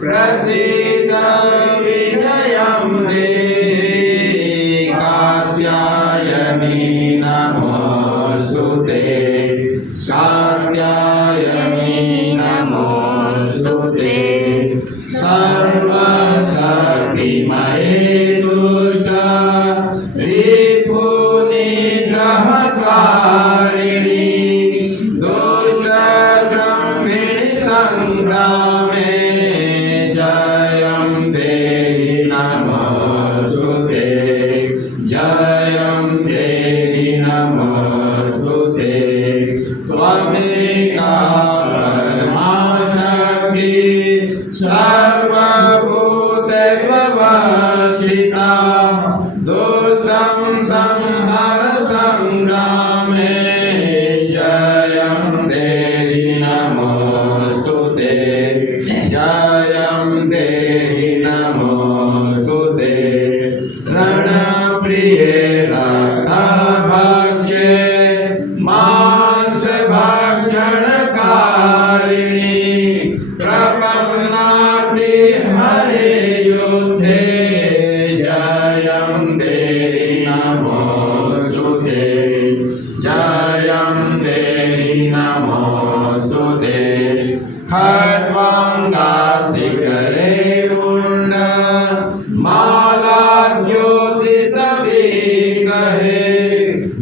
प्रसीद विजयं देहि कात्यायनी नमोऽस्तुते कात्यायनी नमोऽस्तुते सर्वशक्तिमये दुष्ट रिपुनिग्रहकारिणि दुष्टब्रह्मिणि संग्रामे जयं देहि नमोऽस्तुते जयं देहि नमोऽस्तुते त्वमेका परमा शक्तिः सर्वभूतेषु अवस्थिता दुष्टं संहर संग्रामे जयं देहि नमोऽस्तुते जयं देहि नमोऽस्तुते रणप्रिये रक्तभक्षे मांसभक्षणकारिणि प्रपन्नाति हरे युद्धे जयं देहि नमोऽस्तुते जयं देहि नमोऽस्तुते खड्वाङ्गाशिखरे मुण्ड मालाद्योतितविग्रहे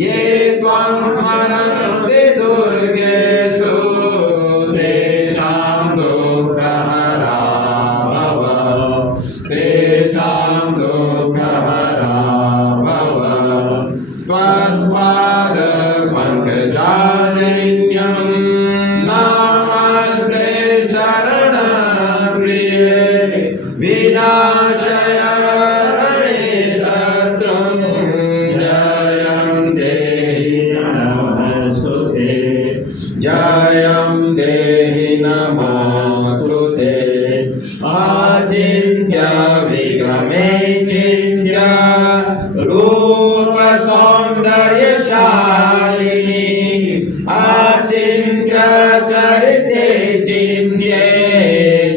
ये त्वं स्मरन्ति दुर्गेषु तेषां दुःखहरा भव तेषां दुःखहरा भव त्वत्पादपङ्कजानन्यं नमस्ते शरणप्रिये विनाशय रणे शत्रुं जयं देहि नमोऽस्तुते जयं देहि नमोऽस्तुते अचिन्त्य विक्रमे चिन्त्य रूप सौन्दर्यशालिनी अचिन्त्य चरिते चिन्त्ये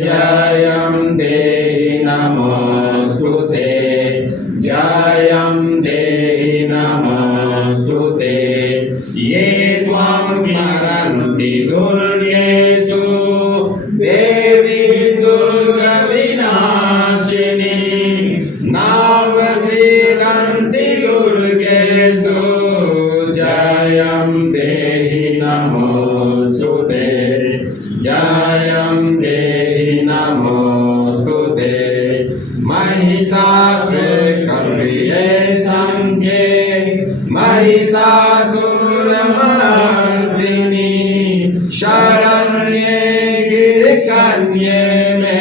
जयं देहि नमोऽस्तुते जयं देहि नमोऽस्तुते ये त्वं स्मरन्ति दुर्गेषु देवी दुर्गविनाशिनी नावसीदन्ति दुर्गेषु जयं देहि नमोऽस्तुते जयं देहि नमोऽस्तुते महिषासुरकर्त्रिये सङ्ख्ये महिषासुरमर्दिनि शरण्ये गिरिकन्ये मे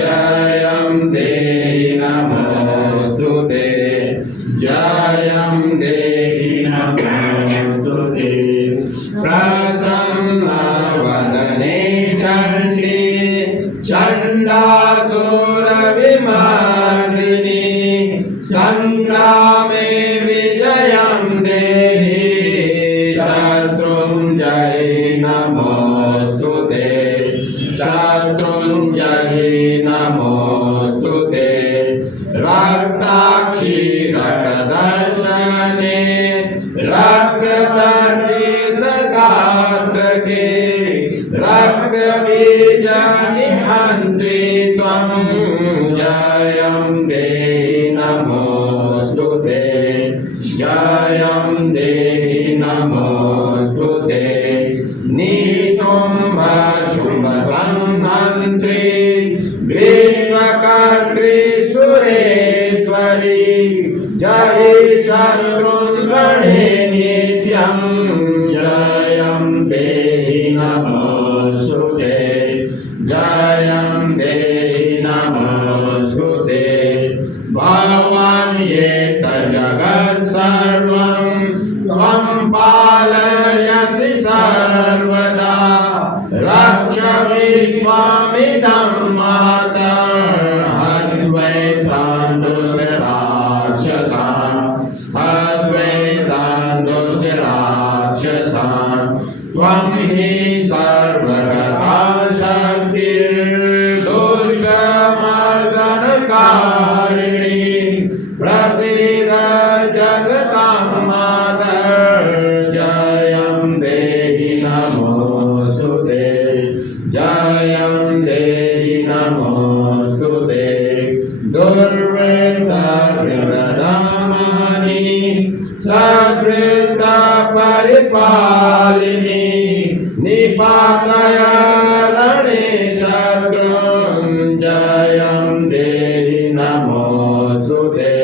जयं देहि नमोऽस्तुते जयं देहि नमोऽस्तुते प्रसन्नवदने चण्डी चण्डासुरविमर्दिनि संग्रामे विजयं देहि शत्रुञ्जये नमोऽस्तुते शत्रुञ्जये नमोऽस्तुते रक्ताक्षी रक्तदर्शने रक्तचर्चितगात्रके रक्तबीजनिहन्त्रि त्वं जयं देहि नमोऽस्तुते जयं देहि नमोऽस्तुते निशुम्भ शुम्भ संहन्त्रि विश्वकर्त्री सुरेश्वरी जहि शत्रुं रणे नित्यं जयं देहि नमोऽस्तुते जयं देहि नमोऽस्तुते भवान् ये जगत् सर्वं त्वं पालयसि सर्वदा रक्ष विश्वमिदं माता अद्वैतान् दुष्टराक्षसान् अद्वैतान् दुष्टराक्षसान् त्वं हि सर्वकथा शक्तिः दुष्टमर्दनकारिणी प्रसीद जगतां मातः जयं देहि नमोऽस्तुते जयं देहि नमोऽस्तुते दुर्वृत्तकृतनामानि सकृत्ता परिपालिनी निपातय रणे शत्रुं जयं देहि नमोऽस्तुते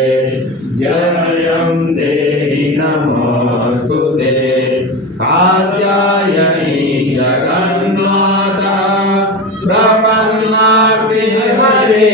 जयं देहि नमोऽस्तुते कात्यायनी जगन्माता प्रपन्नाति हरे